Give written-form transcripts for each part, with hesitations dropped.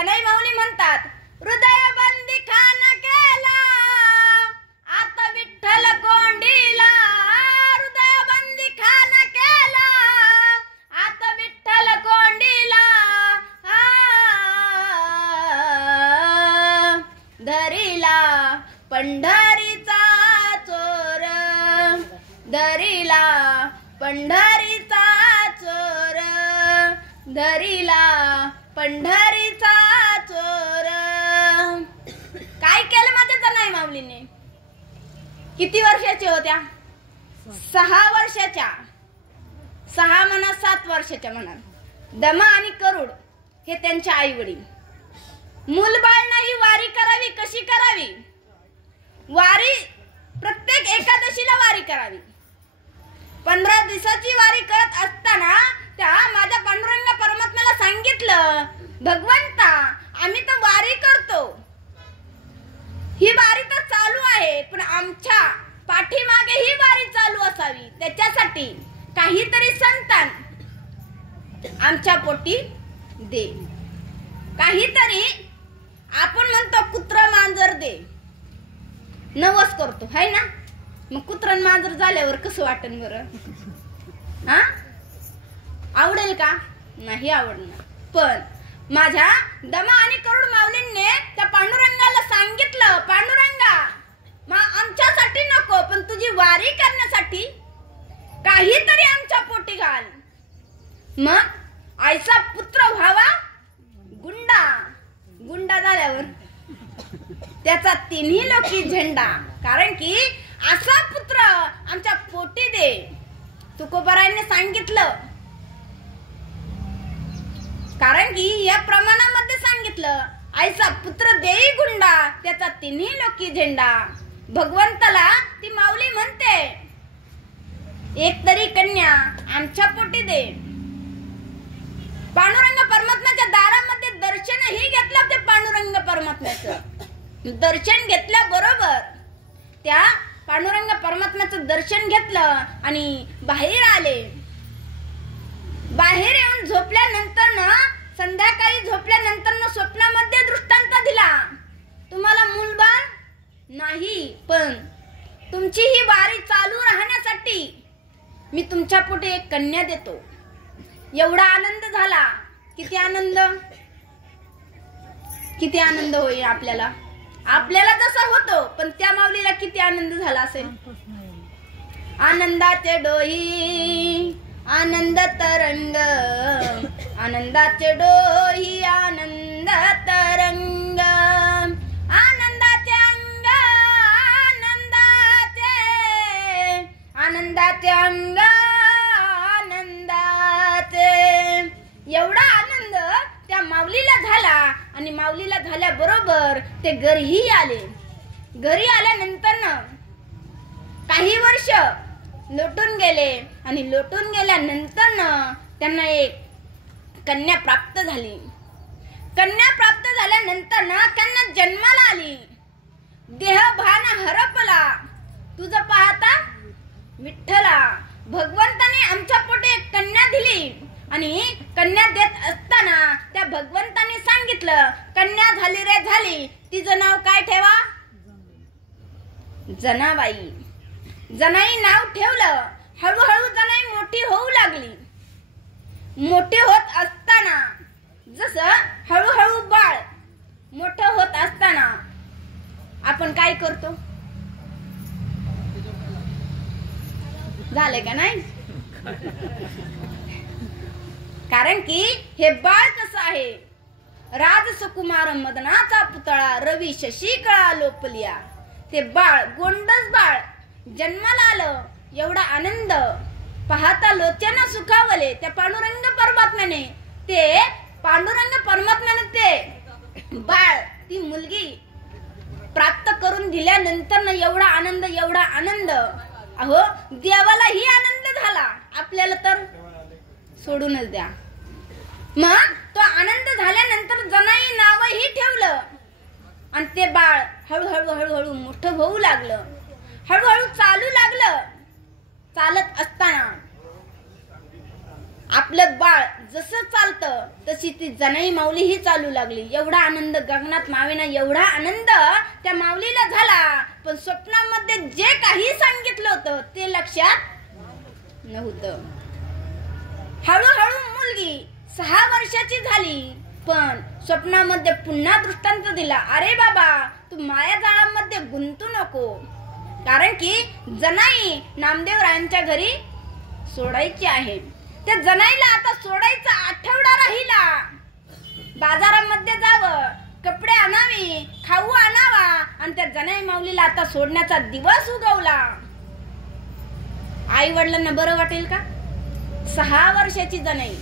सनाई माऊली म्हणतात, हृदय बंदी खाना केला आता विठ्ठल कोंडीला, हृदय बंदी खाना केला आता विठ्ठल कोंडीला, धरिला पंढरीचा चोर, धरिला पंढरीचा चोर, धरिला पंढरीचा चोर. काय केलं माझ्या जनाई माऊलीने? किती वर्षाच्या होत्या? 6 वर्षाच्या. 6 म्हणा 7 वर्षाच्या म्हणा. दमा आणि करुड हे त्यांच्या आई वडील. मूलबाळ नाही, वारी करावी. कशी करावी? वारी प्रत्येक एकादशीला वारी करावी. 15 दिवसाची वारी करत असताना त्या माझ्या पांडुरंग परमात्म्याला सांगितलं, भगवंता आम्ही तर वारी करतो, ही वारी तर चालू आहे, पण आमच्या पाठीमागे ही वारी चालू असावी, त्याच्यासाठी काहीतरी संतान आमच्या पोटी दे. काहीतरी आपण म्हणतो कुत्रा मांजर दे, नवस करतो है ना. मग कुत्रा मांजर झाल्यावर कसं वाटेल बरं? हा, आवडेल का? नाही आवडणार. पण माझ्या दमा आणि करुड माऊलींनी त्या पांडुरंगाला सांगितलं, पांडुरंगा आमच्यासाठी नको, पण तुझी वारी करण्यासाठी काहीतरी आमच्या पोटी घाल. मग आईचा पुत्र व्हावा गुंडा. गुंडा झाल्यावर त्याचा 3ही लोकी झेंडा. कारण की असा पुत्र आमच्या पोटी दे. तुकोबारायांनी सांगितलं, कारण की या प्रमाणामध्ये सांगितलं, आईचा पुत्र देई गुंडा, त्याचा 3ही लोकी झेंडा. भगवंताला ती माऊली म्हणते, एक तरी कन्या आमच्या पोटी दे. पांडुरंग परमात्म्याच्या दारामध्ये दर्शनही घेतलं. ते पांडुरंग परमात्म्याचं दर्शन घेतल्याबरोबर त्या पांडुरंग परमात्म्याचं दर्शन घेतलं आणि बाहेर आले. बाहेर येऊन झोपल्यानंतर ना, संध्याकाळी झोपल्यानंतर स्वप्नामध्ये दृष्टांत दिला, तुम्हाला मूलबाळ नाही, पण तुमची ही वारी चालू राहण्यासाठी मी तुमच्या पोटी एक कन्या देतो. एवढा आनंद झाला. किती आनंद, किती आनंद होईल आपल्याला. आपल्याला जसा होतो, पण त्या माऊलीला किती आनंद झाला असेल. आनंदाचे डोही आनंद तरंग, आनंदाचे डोही आनंद तरंग, आनंदाचे अंग आनंदाचे, आनंदाचे अंग आनंदाचे. एवढा आनंद त्या माऊलीला झाला. आणि माऊलीला झाल्याबरोबर ते घरीही आले. घरी आल्यानंतर काही वर्ष लोटून गेले आणि लोटून गेल्यानंतर त्यांना एक कन्या प्राप्त झाली. कन्या प्राप्त झाल्यानंतर त्यांना जन्माला आली. देहभान हरपला. तुझं पाहता विठ्ठला, भगवंताने आमच्या पोटी एक कन्या दिली. आणि कन्या देत असताना त्या भगवंताने सांगितलं, कन्या झाली रे झाली, तिचं नाव काय ठेवा? जनाबाई. जनाई नाव ठेवलं. हळूहळू जनाई मोठी होऊ लागली. मोठी होत असताना जसं हळूहळू बाळ मोठं होत असताना आपण काय करतो? झाले का नाही? कारण की हे बाळ कसं आहे, राजसकुमार मदनाचा पुतळा रवी शशी कळा लोपलिया. ते बाळ, गोंडस बाळ जन्माला आलं. एवढा आनंद पाहता लोचन सुखावले. त्या पांडुरंग परमात्म्याने, ते पांडुरंग परमात्म्याने ते बाळ, ती मुलगी प्राप्त करून दिल्यानंतर एवढा आनंद, एवढा आनंद. अहो, देवालाही आनंद झाला, आपल्याला तर सोडूनच द्या. मग तो आनंद झाल्यानंतर जनाई नावही ठेवलं. आणि ते बाळ हळूहळू हळूहळू मोठं होऊ लागलं. हळूहळू चालू लागलं. चालत असताना आपलं बाळ जसं चालतं तशी ती जनाई माऊली ही चालू लागली. एवढा आनंद गगनात मावेना, एवढा आनंद त्या माऊलीला झाला. पण स्वप्नामध्ये जे काही सांगितलं होतं ते लक्षात नव्हतं. हळूहळू मुलगी 6 वर्षाची झाली. पण स्वप्नामध्ये पुन्हा दृष्टांत दिला, अरे बाबा तू मायाजाळामध्ये गुंतू नको, कारण की जनाई नामदेवरायांच्या घरी सोडायची आहे. त्या जनाईला आता सोडायचा आठवडा राहिला. बाजारामध्ये जावं, कपडे आणावे, खाऊ आणावा आणि त्या जनाई माऊलीला आता सोडण्याचा दिवस उगवला. आई वडिलांना बरं वाटेल का? 6 वर्षाची जनाई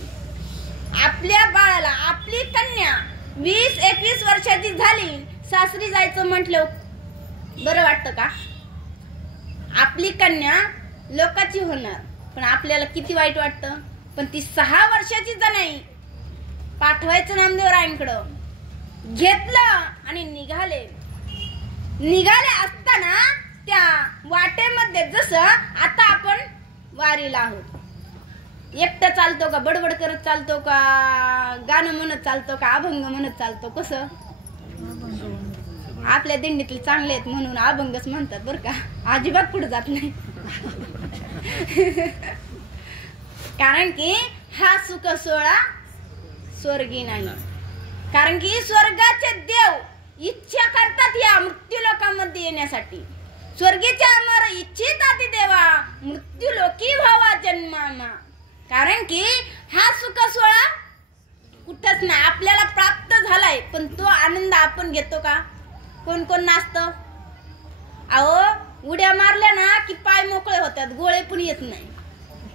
आपल्या बाळाला, आपली कन्या 20-21 वर्षाची झाली, सासरी जायचं म्हटलं बरं वाटतं का? आपली कन्या लोकाची होणार, पण आपल्याला किती वाईट वाटतं. पण ती 6 वर्षाची जनाई पाठवायचं नामदेवरायांकडं. घेतलं आणि निघाले असताना त्या वाटेमध्ये जसं आता आपण वारीला आहोत, एकटं चालतो का, बडबड करत चालतो का, गाणं म्हणत चालतो का, अभंग म्हणत चालतो, कसं? आपल्या दिंडीतले चांगले आहेत म्हणून अभंगच म्हणतात बरं का, अजिबात पुढे जात नाही. कारण की हा सुख सोहळा स्वर्गी नाही. कारण की स्वर्गाचे देव इच्छा करतात या मृत्यू लोकांमध्ये येण्यासाठी. स्वर्गीच्या अमर इच्छितात देवा, मृत्यू लोकी व्हावा जन्मामा. कारण की हा सुख सोहळा कुठंच नाही, आपल्याला प्राप्त झालाय, पण तो आनंद आपण घेतो का? कोण कोण नाचतं? अहो उड्या मारल्या ना की पाय मोकळे होतात, गोळे पण येत नाही,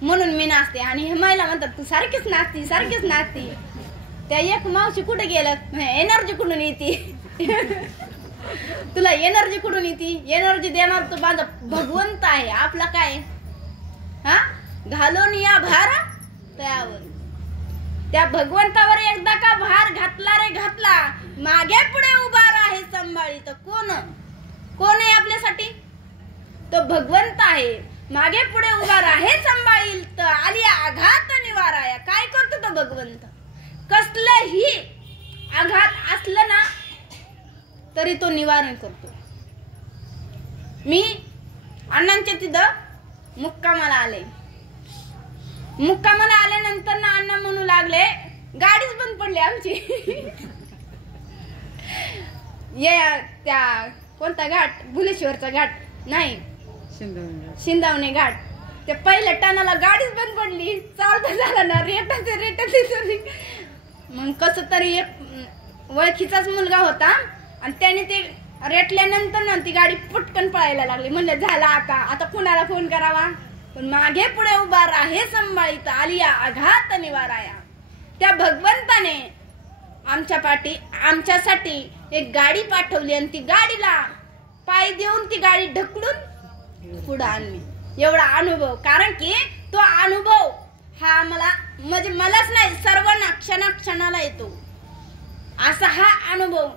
म्हणून मी नाचते. आणि हे महिला म्हणतात तू सारखीच नाचती. त्या एक मावशी कुठे गेलं, एनर्जी कुठून येते? तुला एनर्जी कुठून येते? एनर्जी देणार तो माझा भगवंत आहे. आपला काय हा घालून या भार त्यावर, त्या भगवंतावर एकदा का भार घातला रे घातला, मागे पुढे उभा आहे सांभाळीत. कोण आहे आपल्यासाठी? तो भगवंत आहे. मागे पुढे उभा आहे सांभाळीत, आली आघात निवाराया. काय करतो तो भगवंत? कसलंही आघात असलं ना तरी तो निवारण करतो. मी अण्णांच्या तिथं मुक्कामाला आले. मुक्कामाला आल्यानंतर ना अण्णा म्हणू लागले, गाडीच बंद पडली आमची. त्या कोणता घाट, भुलेश्वरचा घाट नाही, शिंदावणे घाट. त्या पहिल्या टनाला गाडीच बंद पडली, चालता झाला ना, रेटाचे. मग कस तरी एक ओळखीचाच मुलगा होता आणि त्याने ते रेटल्यानंतर ना ती गाडी पटकन पळायला लागली. म्हणलं झाला आता कुणाला फोन करावा? पण मागे पुढे उभा आहे संभाळीत, आलिया आघात निवाराया. त्या भगवंताने आमच्यासाठी एक गाडी पाठवली आणि ती गाडीला पाय देऊन ती गाडी ढकलून पुढे आणली. एवढा अनुभव, कारण की तो अनुभव हा म्हणजे मलाच नाही, सर्वांना क्षणाला येतो. असा हा अनुभव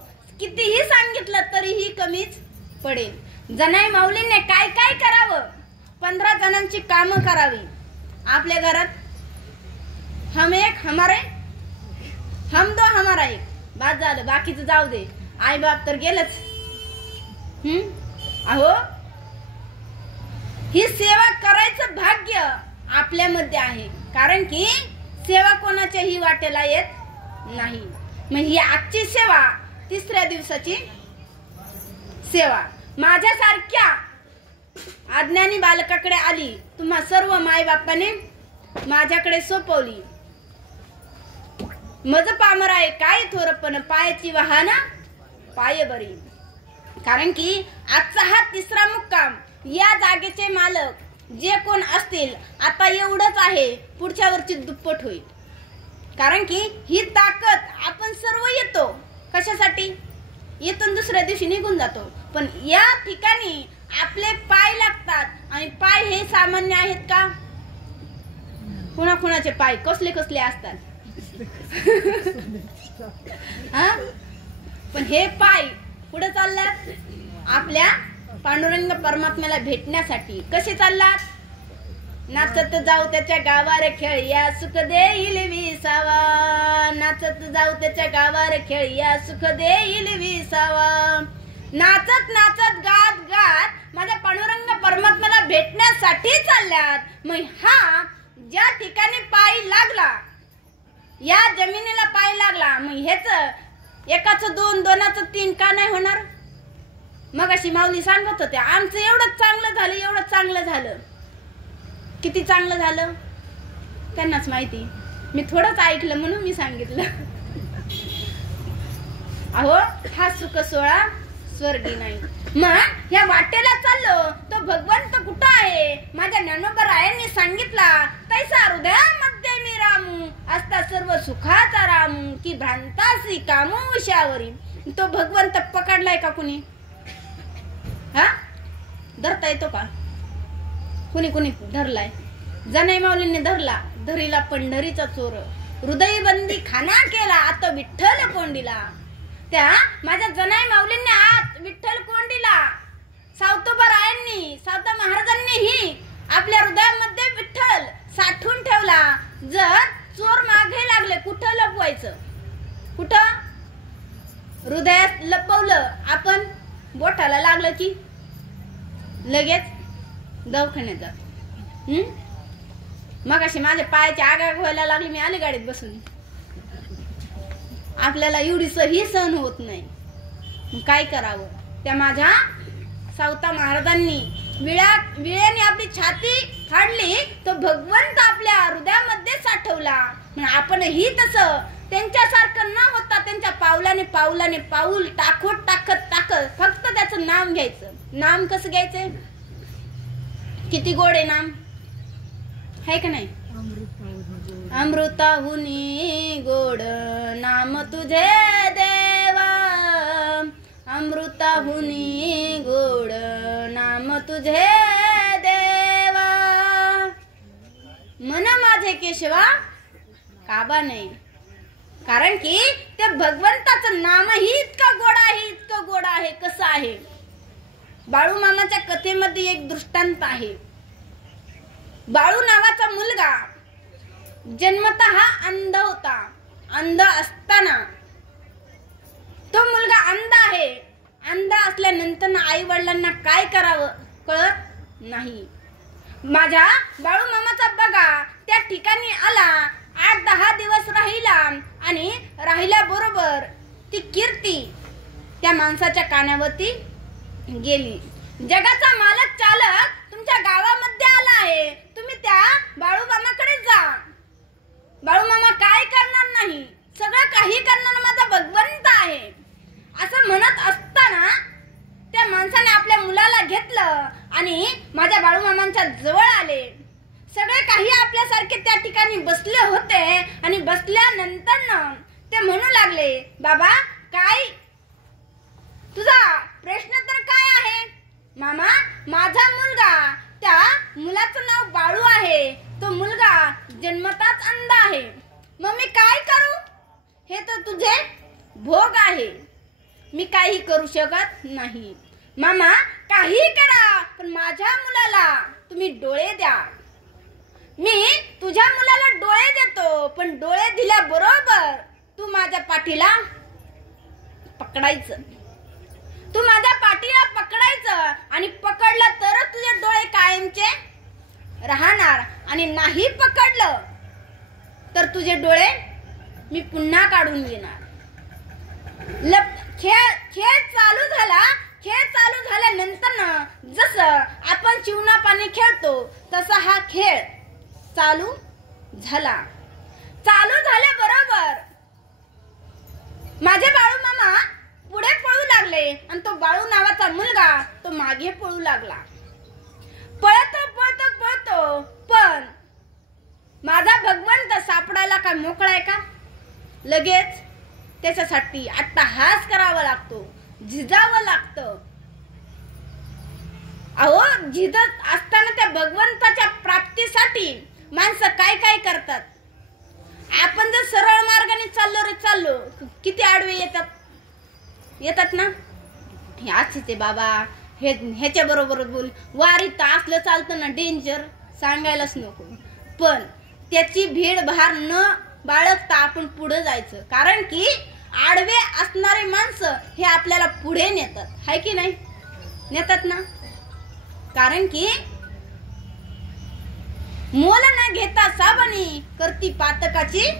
कितीही सांगितलं तरीही कमीच पडेल. जनाई माऊलीने काय काय करावं? 15 जणांची कामं करावी. आपल्या घरात हम एक हमारे, हम दो हमारा एक, बाद झालं, बाकीचं जाऊ दे. आई बाप तर गेलंच. अहो ही सेवा करायचं भाग्य आपल्यामध्ये आहे, कारण की सेवा कोणाच्याही वाटेला येत नाही. मग ही आजची सेवा, 3ऱ्या दिवसाची सेवा माझ्यासारख्या अज्ञानी बालकाकडे आली. तुम्हा सर्व माय बापाने माझ्याकडे सोपवली. मज पामर आहे काय थोरपण, पायाची वाहना पाय बरी. कारण की आजचा हा 3रा मुक्काम, या जागेचे मालक जे कोण असतील, आता एवढंच आहे, पुढच्या वर्षी दुप्पट होईल. कारण की ही ताकद आपण सर्व येतो कशासाठी? येतो दुसऱ्या दिवशी निघून जातो. पण या ठिकाणी आपले पाय लागतात आणि पाय हे सामान्य आहेत का? कुणाकुणाचे पाय कसले कसले असतात. पण हे पाय पुढे चालल्यात आपल्या पांडुरंग परमात्म्याला भेटण्यासाठी. कसे चाललात? नाचत जाऊ त्याच्या गावार खेळिया सुख देईल विसावा, नाचत जाऊ त्याच्या गावार खेळिया सुख देईल विसावा. नाचत नाचत गात गात माझ्या पांडुरंग परमात्म्याला भेटण्यासाठी चालल्यात. मग हा ज्या ठिकाणी पाय लागला, या जमिनीला पाय लागला, मग हेच एकाचं दोन, दोनाचं तीन का नाही होणार? मग अशी माऊली सांगत होत्या आमचं एवढं चांगलं झालं, एवढं चांगलं झालं. किती चांगलं झालं त्यांनाच माहिती. मी थोडंच ऐकलं म्हणून मी सांगितलं. अहो हा सुख सोहळा स्वर्गी नाही. मग या वाटेला चाललो तो भगवंत कुठं आहे? माझ्या ज्ञानोबरायांनी सांगितला, तैसा हृदयामध्ये मी रामू असता सर्व सुखाचा रामू की भ्रांतासी कामोशावरी. तो भगवंत पकडलाय का कुणी? हा धरता येतो का? कुणी कुणी धरलाय? जनाई माऊलींनी धरला. धरीला पंढरीचा चोर, हृदय बंदी खाना केला आता विठ्ठल कोंडीला. त्या माझ्या जनाई माऊलींनी आत विठ्ठल कोंडीला. सावतोबारायांनी, सावता महाराजांनीही आपल्या हृदयामध्ये विठ्ठल साठवून ठेवला. जर चोर मागे लागले कुठं लपवायचं? कुठं? हृदयात लपवलं. आपण बोटाला लागलं की लगेच दवाखान्यात जातो. मग अशी माझ्या पायाची आगाग व्हायला लागली, मी आले गाडीत बसून. आपल्याला एवढी सही सहन होत नाही, काय करावं? त्या माझ्या सावता महाराजांनी विळ्याने आपली छाती फाडली, तो भगवंत आपल्या हृदयामध्ये साठवला. आपणही तसं त्यांच्यासारखं न होता त्यांच्या पावलाने पावलाने पाऊल टाकत फक्त त्याचं नाम घ्यायचं. नाम कसं घ्यायचं? किती गोड आहे नाम, है का नाही? अमृताहुनी गोड नाम तुझे देवा, अमृताहुनी गोड नाम तुझे देवा. मन माझे केशवा काबा नाही. कारण की ते भगवंताचं नामही इतकं गोड आहे, इतकं गोड आहे. कसं आहे? बाळू मामाच्या कथेमध्ये एक दृष्टांत आहे. बाळू नावाचा मुलगा जन्मतः अंध होता. अंध असताना तो मुलगा अंध आहे. अंध असल्यानंतर आई वडिलांना काय करावं कळत नाही. माझ्या बाळू मामाचा बघा त्या ठिकाणी आला, 8-10 दिवस राहिला आणि राहिल्याबरोबर ती कीर्ती त्या माणसाच्या कानावरती गेली. जगाचा मालक चालक तुमच्या गावामध्ये आला आहे, तुम्ही त्या बाळू मामाकडे जा. बाळू मामा काय करणार नाही, सगळं काही करणार माझा भगवंत आहे असं म्हणत असताना त्या माणसाने आपल्या मुलाला घेतलं आणि माझ्या बाळू मामांच्या जवळ आले. सगळे काही आपल्यासारखे त्या ठिकाणी बसले होते आणि बसल्यानंतर ते म्हणू लागले, बाबा काय तुझा प्रश्न तर काय आहे? मामा माझा मुलगा, त्या मुलाचं नाव बाळू आहे, तो मुलगा जन्मताच अंध आहे. मग मी काय करू? हे तर तुझे भोग आहे, मी काही करू शकत नाही. मामा काही करा पण माझ्या मुलाला तुम्ही डोळे द्या. मी तुझ्या मुलाला डोळे देतो, पण डोळे दिल्याबरोबर तू माझ्या पाठीला पकडायचं. तू माझ्या पाठीला पकडायचं आणि पकडलं तरच तुझे डोळे कायमचे राहणार आणि नाही पकडलं तर तुझे डोळे मी पुन्हा काढून घेणार. खेळ चालू झाला. खेळ चालू झाल्यानंतर जसं आपण चिवणा पाणी खेळतो तसा हा खेळ चालू झाला. चालू झाल्याबरोबर माझे बाळू मामा पुढे पळू लागले आणि तो बाळू नावाचा मुलगा तो मागे पळू लागला. पळतो पळतो पळतो पण माझा भगवंत सापडायला काय मोकळा आहे का? लगेच त्याच्यासाठी अट्टहास करावा लागतो, झिजावं लागतं. अहो झिजत असताना त्या भगवंताच्या प्राप्तीसाठी माणसं काय काय करतात. आपण जर सरळ मार्गाने चाललो किती आडवे येतात ना. हे असेच आहे बाबा, ह्याच्या बरोबर बोल. वारीत असलं चालतं ना डेंजर, सांगायलाच नको. पण त्याची भीड भार न बाळगता आपण पुढे जायचं, कारण की आडवे असणारे माणसं हे आपल्याला पुढे नेतात, हाय की नाही? नेतात ना. कारण की मोल न घेता साबणी करती पातकाची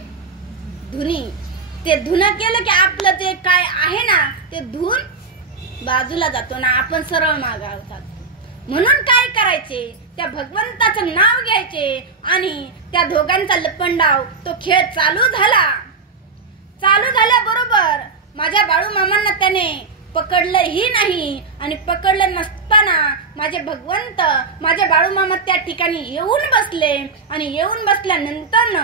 धुनी. ते धुणं केलं की आपलं जे काय आहे ना ते धुवून बाजूला जातो ना, आपण सरळ मागावतात. म्हणून काय करायचे, त्या भगवंताचं नाव घ्यायचे आणि त्या दोघांचा लपंडाव तो खेळ चालू झाल्याबरोबर माझ्या बाळू मामांना त्याने पकडलंही नाही आणि पकडलं नसताना माझे भगवंत, माझे बाळू मामा त्या ठिकाणी येऊन बसले आणि येऊन बसल्यानंतर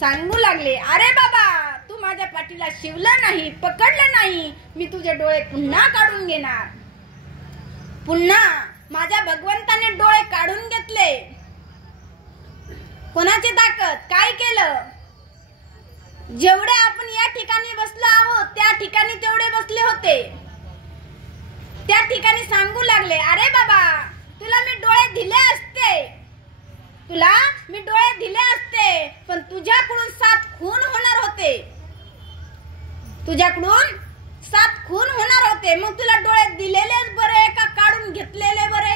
सांगू लागले, अरे बाबा, तू माझ्या पाठीला शिवलं नाही, पकडलं नाही, मी तुझे डोळे पुन्हा काढून घेणार. पुन्हा माझ्या भगवंताने डोळे काढून घेतले. कोणाची ताकद? काय केलं? जेवढे आपण या ठिकाणी बसलो आहोत त्या ठिकाणी तेवढे बसले होते. त्या ठिकाणी सांगू लागले, अरे बाबा, तुला मी डोळे दिले असते, पण तुझ्याकडून 7 खून होणार होते. मग तुला डोळे दिलेलेच बरे का काढून घेतलेले बरे?